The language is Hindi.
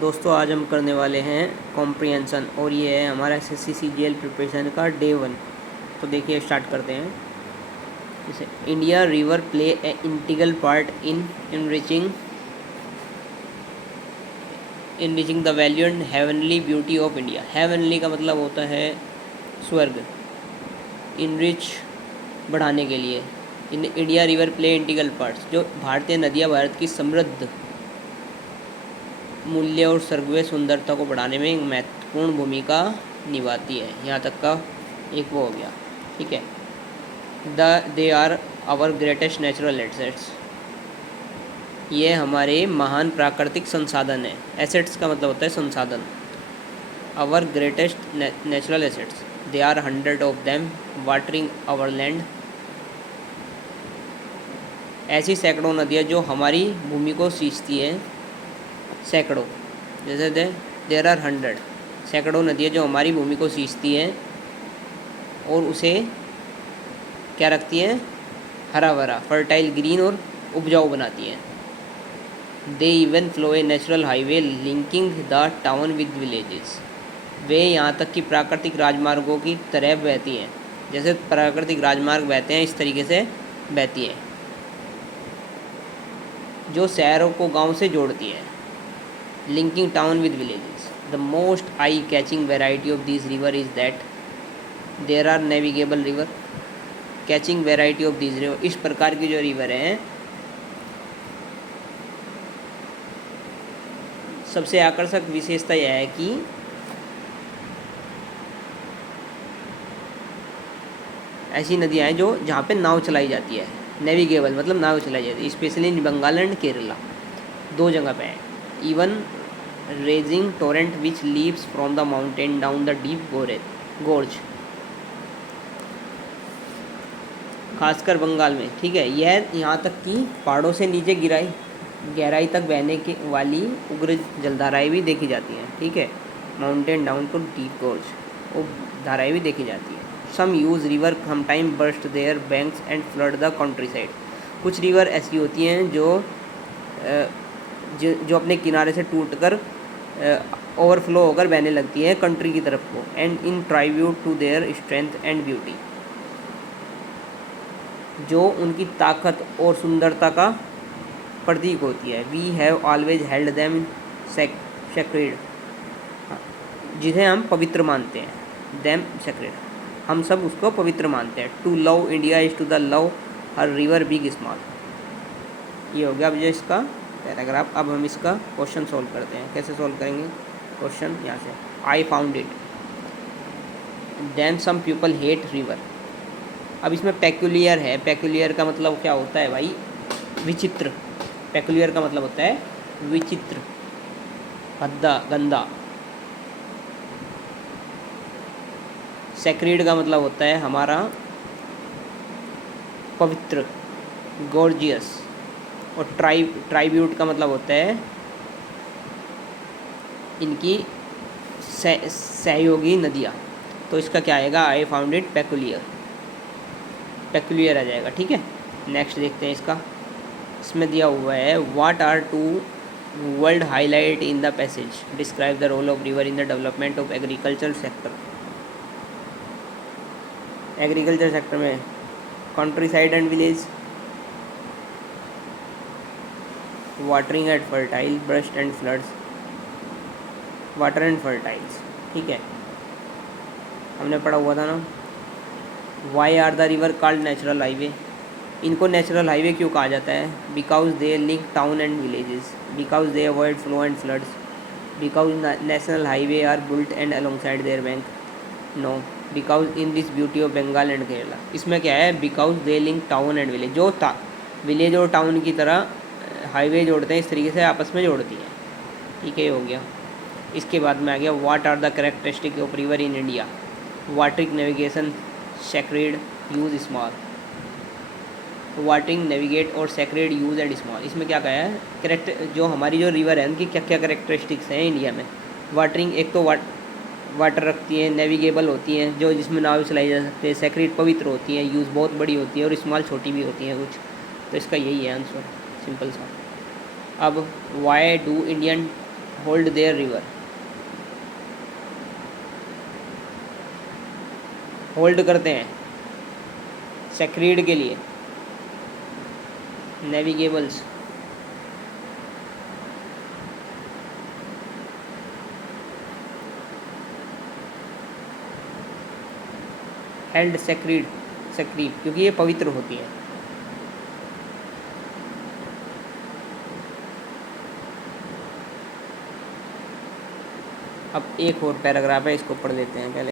दोस्तों आज हम करने वाले हैं कॉम्प्रिहेंशन और ये है हमारा एसएससी सीजीएल प्रिपरेशन का डे 1। तो देखिए स्टार्ट करते हैं। जैसे India river play A integral part in enriching the value and heavenly beauty of India. Heavenly का मतलब होता है स्वर्ग, इनरिच बढ़ाने के लिए। In India river play integral parts, जो भारतीय नदियाँ भारत की समृद्ध मूल्य और सर्गवे सुंदरता को बढ़ाने में एक महत्वपूर्ण भूमिका निभाती है। यहाँ तक का एक वो हो गया, ठीक है। They are our greatest natural assets, ये हमारे महान प्राकृतिक संसाधन है। एसेट्स का मतलब होता है संसाधन। Our greatest natural assets, they are 100 of them watering our land. ऐसी सैकड़ों नदियाँ जो हमारी भूमि को सींचती हैं, सैकड़ों, जैसे देर आर 100, सैकड़ों नदियाँ जो हमारी भूमि को सींचती हैं और उसे क्या रखती हैं, हरा भरा, फर्टाइल, ग्रीन और उपजाऊ बनाती हैं। They even flow a natural highway linking the town with villages, वे यहाँ तक कि प्राकृतिक राजमार्गों की तरह बहती हैं। जैसे प्राकृतिक राजमार्ग बहते हैं, इस तरीके से बहती है, जो शहरों को गांव से जोड़ती है। Linking town with villages. The most eye-catching variety of these river is that there are navigable river. Catching variety of these river, इस प्रकार की जो रिवर हैं, सबसे आकर्षक विशेषता यह है कि ऐसी नदियाँ हैं जो जहाँ पे नाव चलाई जाती है। नेविगेबल मतलब नाव चलाई जाती है, specially in Bengal and Kerala, दो जगह पे है। Even raging torrent which leaves from the mountain down the deep gorge, खासकर बंगाल में, ठीक है। यह यहाँ तक कि पहाड़ों से नीचे गहराई तक बहने के वाली उग्र जलधाराएँ भी देखी जाती हैं, ठीक है। Mountain down to deep gorge, वो धाराएँ भी देखी जाती हैं। Some use river some time burst their banks and flood the country side, कुछ रिवर ऐसी होती हैं जो अपने किनारे से टूटकर ओवरफ्लो होकर बहने लगती है कंट्री की तरफ को। And in tribute to their strength and beauty, जो उनकी ताकत और सुंदरता का प्रतीक होती है। We have always held them sacred, जिन्हें हम पवित्र मानते हैं। देम सेक्रेड, हम सब उसको पवित्र मानते हैं। To love India is to the love her river big small. ये हो गया अब जो इसका पैराग्राफ। अब हम इसका क्वेश्चन सॉल्व करते हैं। कैसे सॉल्व करेंगे क्वेश्चन? यहाँ से, I found it then some people hate river. अब इसमें पेक्यूलियर है। पेक्यूलियर का मतलब क्या होता है भाई? विचित्र। पेक्यूलियर का मतलब होता है विचित्र, भद्दा, गंदा। सेक्रेड का मतलब होता है हमारा पवित्र, गॉर्जियस। और ट्राइब्यूट का मतलब होता है इनकी सहयोगी नदियाँ। तो इसका क्या आएगा? I found it peculiar, peculiar आ जाएगा, ठीक है। नेक्स्ट देखते हैं इसका। इसमें दिया हुआ है what are two world highlight in the passage, describe the role of river in the development of agriculture sector. Agriculture sector में country side and village, watering at fertile, burst and floods, water and fertiles, ठीक है, हमने पढ़ा हुआ था ना। Why are the river called natural highway, इनको नेचुरल हाईवे क्यों कहा जाता है? Because they link town and villages, because they avoid flow and floods, because national highway are built and alongside their bank, no, because in this beauty of Bengal and Kerala. इसमें क्या है? Because they link town and village, जो विलेज और टाउन की तरह हाईवे जोड़ते हैं, इस तरीके से आपस में जोड़ती हैं, ठीक है। ये हो गया। इसके बाद में आ गया what are the characteristic of river in India, watering, navigation, sacred, use, small. Watering, navigate और सेक्रेड, यूज एंड स्मॉल। इसमें क्या कहा है? जो हमारी जो रिवर है उनकी क्या क्या कैरेक्टरिस्टिक्स हैं इंडिया में? वाटरिंग, एक तो वाटर रखती है, नेविगेबल होती हैं, जो जिसमें नाव चलाई जा सकती है, सेक्रेड, पवित्र होती हैं, यूज़ बहुत बड़ी होती है, और स्मॉल, छोटी भी होती हैं कुछ। तो इसका यही है आंसर, सिंपल सा। अब why do Indian hold their river, hold करते हैं सेक्रीड के लिए, नेविगेबल्स, हेल्ड सेक्रीड, सेक्रीड क्योंकि ये पवित्र होती है। अब एक और पैराग्राफ है, इसको पढ़ लेते हैं पहले।